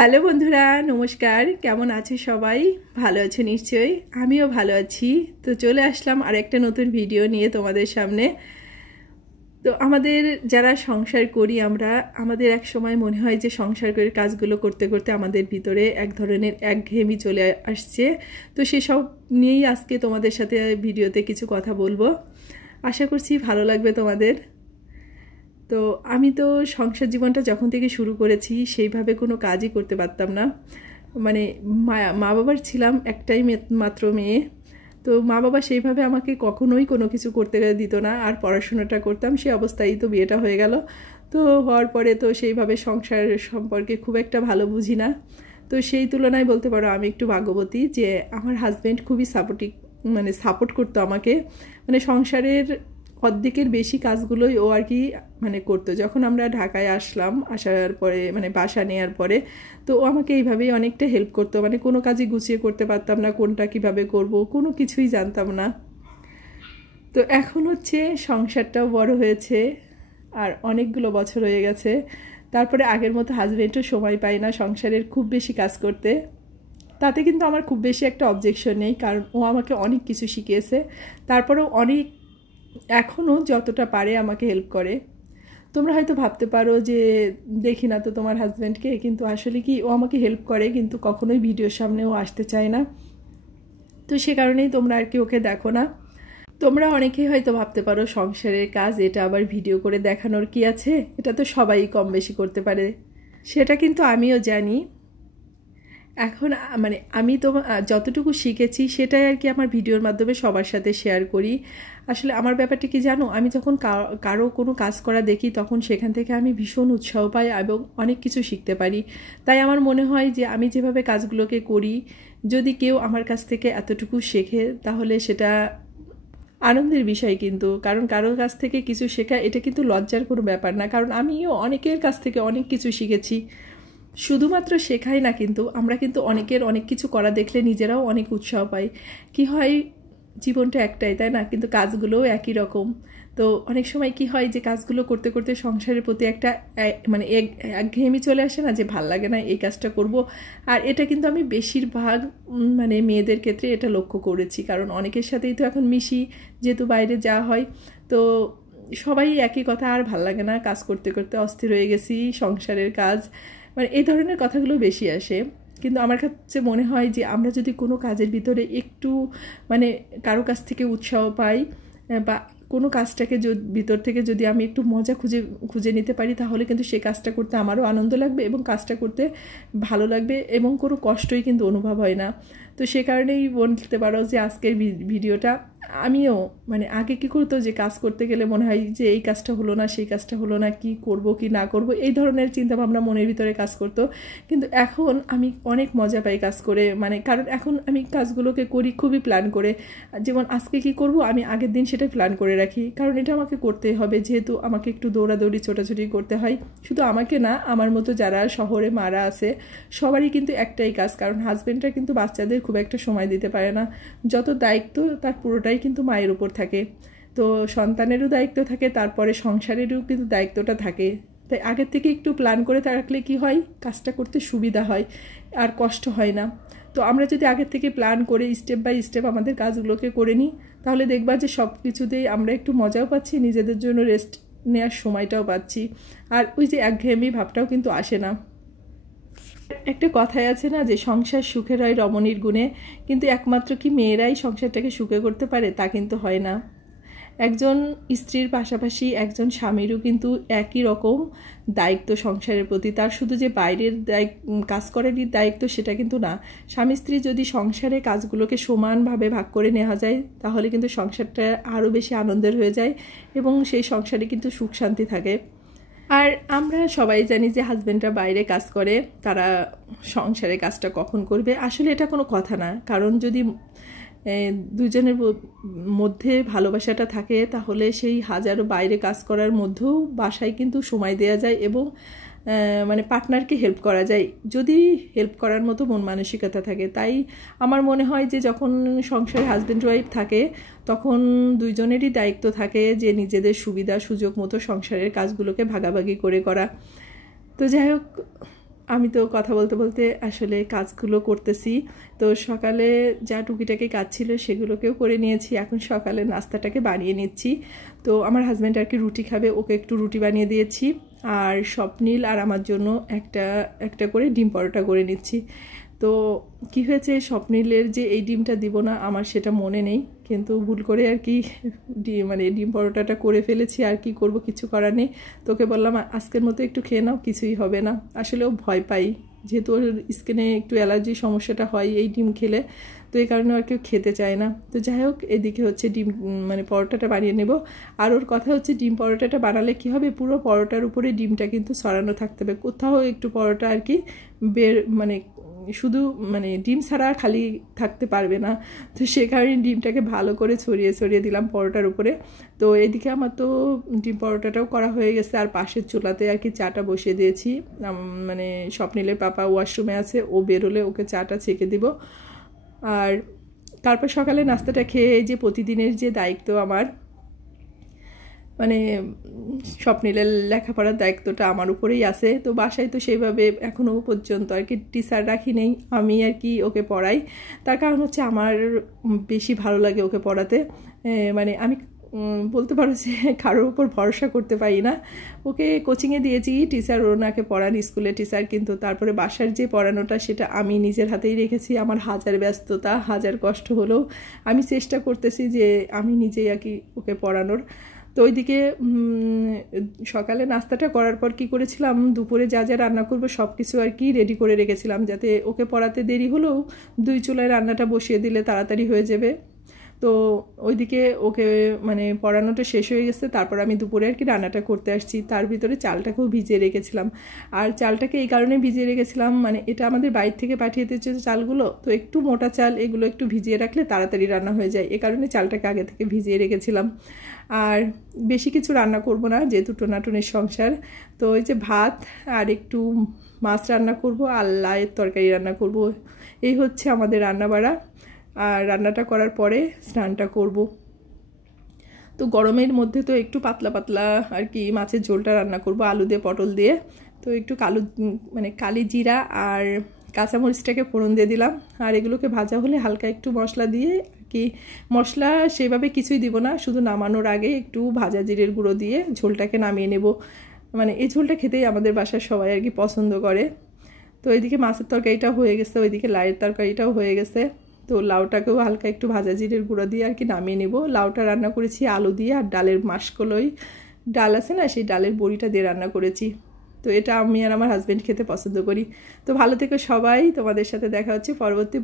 Hello বন্ধুরা, নমস্কার। কেমন আছে সবাই? ভালো আছে নিশ্চয়ই। আমিও ভালো আছি। তো চলে আসলাম আর একটা নতুন ভিডিও নিয়ে তোমাদের সামনে। তো আমাদের যারা সংসার করি আমাদের এক সময় মনে হয় যে সংসার করে কাজগুলো করতে করতে আমাদের ভিতরে এক ধরনের একঘেয়েমি চলে আসছে। তো সেসব নিয়েই আজকে তোমাদের সাথে ভিডিওতে কিছু কথা বলবো। আশা করছি ভালো লাগবে তোমাদের। তো আমি তো সংসার জীবনটা যখন থেকে শুরু করেছি সেইভাবে কোনো কাজই করতে পারতাম না। মানে মা বাবার ছিলাম একটাই মাত্র মেয়ে। তো মা বাবা সেইভাবে আমাকে কখনোই কোনো কিছু করতে দিত না, আর পড়াশোনাটা করতাম। সে অবস্থায় তো বিয়েটা হয়ে গেল। তো হওয়ার পরে তো সেইভাবে সংসার সম্পর্কে খুব একটা ভালো বুঝি না। তো সেই তুলনায় বলতে পারো আমি একটু ভাগ্যবতী যে আমার হাজব্যান্ড খুবই সাপোর্ট করতো আমাকে। সংসারের অর্ধেকের বেশি কাজগুলোই ও আর কি করতো। যখন আমরা ঢাকায় আসার পরে বাসা নেওয়ার পরে তো ও আমাকে এইভাবেই অনেকটা হেল্প করতো। কোনো কাজই গুছিয়ে করতে পারতাম না, কোনটা কিভাবে করব কোনো কিছুই জানতাম না। তো এখন হচ্ছে সংসারটাও বড় হয়েছে আর অনেকগুলো বছর হয়ে গেছে। তারপরে আগের মতো হাজব্যান্ডও সময় পায় না সংসারের খুব বেশি কাজ করতে। তাতে কিন্তু আমার খুব বেশি একটা অবজেকশন নেই, কারণ ও আমাকে অনেক কিছু শিখিয়েছে। তারপরেও এখনও যতটা পারে আমাকে হেল্প করে। তোমরা হয়তো ভাবতে পারো যে দেখি না তো তোমার হাজব্যান্ডকে, কিন্তু আসলে কি ও আমাকে হেল্প করে, কিন্তু কখনোই ভিডিওর সামনে ও আসতে চায় না। তো সে কারণেই তোমরা আর কি ওকে দেখো না। তোমরা অনেকেই হয়তো ভাবতে পারো সংসারের কাজ এটা আবার ভিডিও করে দেখানোর কি আছে, এটা তো সবাই কম বেশি করতে পারে। সেটা কিন্তু আমিও জানি। এখন আমি তো যতটুকু শিখেছি সেটাই আর কি আমার ভিডিওর মাধ্যমে সবার সাথে শেয়ার করি। আসলে আমার ব্যাপারটা কি জানো, আমি যখন কারো কোনো কাজ করা দেখি তখন সেখান থেকে আমি ভীষণ উৎসাহ পাই এবং অনেক কিছু শিখতে পারি। তাই আমার মনে হয় যে আমি যেভাবে কাজগুলোকে করি, যদি কেউ আমার কাছ থেকে এতটুকু শেখে তাহলে সেটা আনন্দের বিষয়। কিন্তু কারণ কারোর কাছ থেকে কিছু শেখা এটা কিন্তু লজ্জার কোনো ব্যাপার না, কারণ আমিও অনেকের কাছ থেকে অনেক কিছু শিখেছি। শুধুমাত্র শেখাই না, কিন্তু আমরা কিন্তু অনেকের অনেক কিছু করা দেখলে নিজেরাও অনেক উৎসাহ পাই। কি হয়, জীবনটা একটাই, তাই না? কিন্তু কাজগুলোও একই রকম। তো অনেক সময় কি হয় যে কাজগুলো করতে করতে সংসারের প্রতি একটা একঘেয়েমি চলে আসে না, যে ভাল লাগে না এই কাজটা করব। আর এটা কিন্তু আমি বেশিরভাগ মেয়েদের ক্ষেত্রে এটা লক্ষ্য করেছি, কারণ অনেকের সাথেই তো এখন মিশি, যেহেতু বাইরে যাওয়া হয়। তো সবাই একই কথা, আর ভাল লাগে না, কাজ করতে করতে অস্থির হয়ে গেছি, সংসারের কাজ এই ধরনের কথাগুলো বেশি আসে। কিন্তু আমার কাছে মনে হয় যে আমরা যদি কোনো কাজের ভিতরে একটু কারো কাছ থেকে উৎসাহ পাই, বা কোনো কাজটাকে ভিতর থেকে যদি আমি একটু মজা খুঁজে নিতে পারি, তাহলে কিন্তু সেই কাজটা করতে আমারও আনন্দ লাগবে এবং কাজটা করতে ভালো লাগবে এবং কোনো কষ্টই কিন্তু অনুভব হয় না। তো সে কারণেই বলতে পারো যে আজকের ভিডিওটা আমিও আগে কী করতো, যে কাজ করতে গেলে মনে হয় যে এই কাজটা হলো না, সেই কাজটা হলো না, কি করব কি না করব, এই ধরনের চিন্তাভাবনা মনের ভিতরে কাজ করতো। কিন্তু এখন আমি অনেক মজা পাই কাজ করে, কারণ এখন আমি কাজগুলোকে করি খুবই প্ল্যান করে। যেমন আজকে কি করব আমি আগের দিন সেটা প্ল্যান করে রাখি, কারণ এটা আমাকে করতেই হবে, যেহেতু আমাকে একটু দৌড়াদৌড়ি ছোটাছুটি করতে হয়। শুধু আমাকে না, আমার মতো যারা শহরে মারা আছে সবারই কিন্তু একটাই কাজ, কারণ হাজব্যান্ডরা কিন্তু বাচ্চাদের খুব একটা সময় দিতে পারে না। যত দায়িত্ব তার পুরোটাই কিন্তু মায়ের উপর থাকে। তো সন্তানেরও দায়িত্ব থাকে, তারপরে সংসারেরও কিন্তু দায়িত্বটা থাকে। তাই আগের থেকে একটু প্ল্যান করে রাখলে কি হয়, কাজটা করতে সুবিধা হয় আর কষ্ট হয় না। তো আমরা যদি আগের থেকে প্ল্যান করে স্টেপ বাই স্টেপ আমাদের কাজগুলোকে করে নিই, তাহলে দেখবা যে সব কিছুতেই আমরা একটু মজাও পাচ্ছি, নিজেদের জন্য রেস্ট নেওয়ার সময়টাও পাচ্ছি, আর ওই যে একঘেয়েমি ভাবটাও কিন্তু আসে না। একটা কথাই আছে না, যে সংসার সুখের হয় রমণীর গুণে, কিন্তু একমাত্র কি মেয়েরাই সংসারটাকে সুখে করতে পারে? তা কিন্তু হয় না। একজন স্ত্রীর পাশাপাশি একজন স্বামীরও কিন্তু একই রকম দায়িত্ব সংসারের প্রতি। তার শুধু যে বাইরের কাজ করার দায়িত্ব সেটা কিন্তু না। স্বামী স্ত্রী যদি সংসারে কাজগুলোকে সমানভাবে ভাগ করে নেওয়া যায়, তাহলে কিন্তু সংসারটা আরও বেশি আনন্দের হয়ে যায় এবং সেই সংসারে কিন্তু সুখ শান্তি থাকে। আর আমরা সবাই জানি যে হাজব্যান্ডরা বাইরে কাজ করে, তারা সংসারে কাজটা কখন করবে, আসলে এটা কোনো কথা না। কারণ যদি দুজনের মধ্যে ভালোবাসাটা থাকে, তাহলে সেই হাজারো বাইরে কাজ করার মধ্যেও বাসায় কিন্তু সময় দেওয়া যায় এবং পার্টনারকে হেল্প করা যায়, যদি হেল্প করার মতো মন মানসিকতা থাকে। তাই আমার মনে হয় যে যখন সংসারে হাজব্যান্ড ওয়াইফ থাকে, তখন দুইজনেরই দায়িত্ব থাকে যে নিজেদের সুবিধা সুযোগ মতো সংসারের কাজগুলোকে ভাগাভাগি করে করা। তো যাই হোক, আমি তো কথা বলতে বলতে আসলে কাজগুলো করতেছি। তো সকালে যা টুকিটাকি কাজ ছিল সেগুলোকেও করে নিয়েছি, এখন সকালে নাস্তাটাকে বানিয়ে নিচ্ছি। তো আমার হাজব্যান্ড আর কি রুটি খাবে, ওকে একটু রুটি বানিয়ে দিয়েছি, আর স্বপ্নিল আর আমার জন্য একটা একটা করে ডিম পরোটা করে নিচ্ছি। তো কি হয়েছে, স্বপ্নিলের যে এই ডিমটা দিব না আমার সেটা মনে নেই, কিন্তু ভুল করে আর কি মানে ডিম পরোটাটা করে ফেলেছি। আর কি করব, কিছু করার নেই। তোকে বললাম আজকের মতো একটু খেয়ে নাও, কিছুই হবে না। আসলেও ভয় পাই, যেহেতু ওর স্কিনে একটু অ্যালার্জি সমস্যাটা হয় এই ডিম খেলে, তো এই কারণে আর কেউ খেতে চায় না। তো যাই হোক, এদিকে হচ্ছে ডিম মানে পরোটাটা বানিয়ে নেব। আর ওর কথা হচ্ছে ডিম পরোটাটা বানালে কি হবে, পুরো পরোটার উপরে ডিমটা কিন্তু ছড়ানো থাকতে হবে, কোথাও একটু পরোটা আর কি মানে শুধু মানে ডিম ছাড়া খালি থাকতে পারবে না। তো সে কারণে ডিমটাকে ভালো করে ছড়িয়ে ছড়িয়ে দিলাম পরোটার উপরে। তো এদিকে আমার তো ডিম পরোটাটাও করা হয়ে গেছে, আর পাশের চুলাতে আর কি চাটা বসিয়ে দিয়েছি। মানে স্বপ্নিলের পাপা ওয়াশরুমে আছে, ও বেরোলে ওকে চাটা ছেঁকে দিব। আর তারপর সকালে নাস্তাটা খেয়ে যে প্রতিদিনের যে দায়িত্ব আমার, মানে স্বপ্নিলের লেখাপড়ার দায়িত্বটা আমার উপরেই আছে। তো বাসায় তো সেইভাবে এখনও পর্যন্ত আর কি টিচার রাখি নেই, আমি আর কি ওকে পড়াই। তার কারণ হচ্ছে আমার বেশি ভালো লাগে ওকে পড়াতে। মানে আমি বলতে পারো যে কারোর উপর ভরসা করতে পারি না। ওকে কোচিংয়ে দিয়েছি, টিচার ওনাকে পড়ান, স্কুলের টিচার, কিন্তু তারপরে বাসার যে পড়ানোটা সেটা আমি নিজের হাতেই রেখেছি। আমার হাজার ব্যস্ততা, হাজার কষ্ট হলেও আমি চেষ্টা করতেছি যে আমি নিজেই আর কি ওকে পড়ানোর। তো ওইদিকে সকালে নাস্তাটা করার পর কি করেছিলাম, দুপুরে যা যা রান্না করবো সব কিছু আর কি রেডি করে রেখেছিলাম, যাতে ওকে পড়াতে দেরি হলেও 2 চুলায় রান্নাটা বসিয়ে দিলে তাড়াতাড়ি হয়ে যাবে। তো ওইদিকে ওকে মানে পড়ানোটা শেষ হয়ে গেছে, তারপর আমি দুপুরে আর কি রান্নাটা করতে আসছি। তার ভিতরে চালটাকেও ভিজিয়ে রেখেছিলাম। আর চালটাকে এই কারণে ভিজিয়ে রেখেছিলাম, মানে এটা আমাদের বাইরে থেকে পাঠিয়ে দিয়েছে চালগুলো, তো একটু মোটা চাল, এগুলো একটু ভিজিয়ে রাখলে তাড়াতাড়ি রান্না হয়ে যায়, এ কারণে চালটাকে আগে থেকে ভিজিয়ে রেখেছিলাম। আর বেশি কিছু রান্না করব না, যেহেতু টোনাটুনির সংসার। তো ওই যে ভাত আর একটু মাছ রান্না করব, আর লাউয়ের তরকারি রান্না করব, এই হচ্ছে আমাদের রান্নাবাড়া। আর রান্নাটা করার পরে স্নানটা করব। তো গরমের মধ্যে তো একটু পাতলা পাতলা আর কি মাছের ঝোলটা রান্না করব, আলু দিয়ে পটল দিয়ে। তো একটু কালি জিরা আর কাঁচামরিচটাকে ফোড়ন দিয়ে দিলাম, আর এগুলোকে ভাজা হলে হালকা একটু মশলা দিয়ে আর কি, মশলা সেভাবে কিছুই দিব না, শুধু নামানোর আগে একটু ভাজা জিরের গুঁড়ো দিয়ে ঝোলটাকে নামিয়ে নেব। মানে এই ঝোলটা খেতেই আমাদের বাসার সবাই আর কি পছন্দ করে। তো এইদিকে মাছের তরকারিটাও হয়ে গেছে, ওইদিকে লাউয়ের তরকারিটাও হয়ে গেছে। তো লাউটাকেও হালকা একটু ভাজা জিরের গুঁড়ো দিয়ে আর কি নামিয়ে নেব। লাউটা রান্না করেছি আলু দিয়ে, আর ডালের মাসকলাই ডাল আছে না, সেই ডালের বড়িটা দিয়ে রান্না করেছি। তো এটা আমি আর আমার হাজব্যান্ড খেতে পছন্দ করি। তো ভালো থেকো সবাই, তোমাদের সাথে দেখা হচ্ছে পরবর্তী।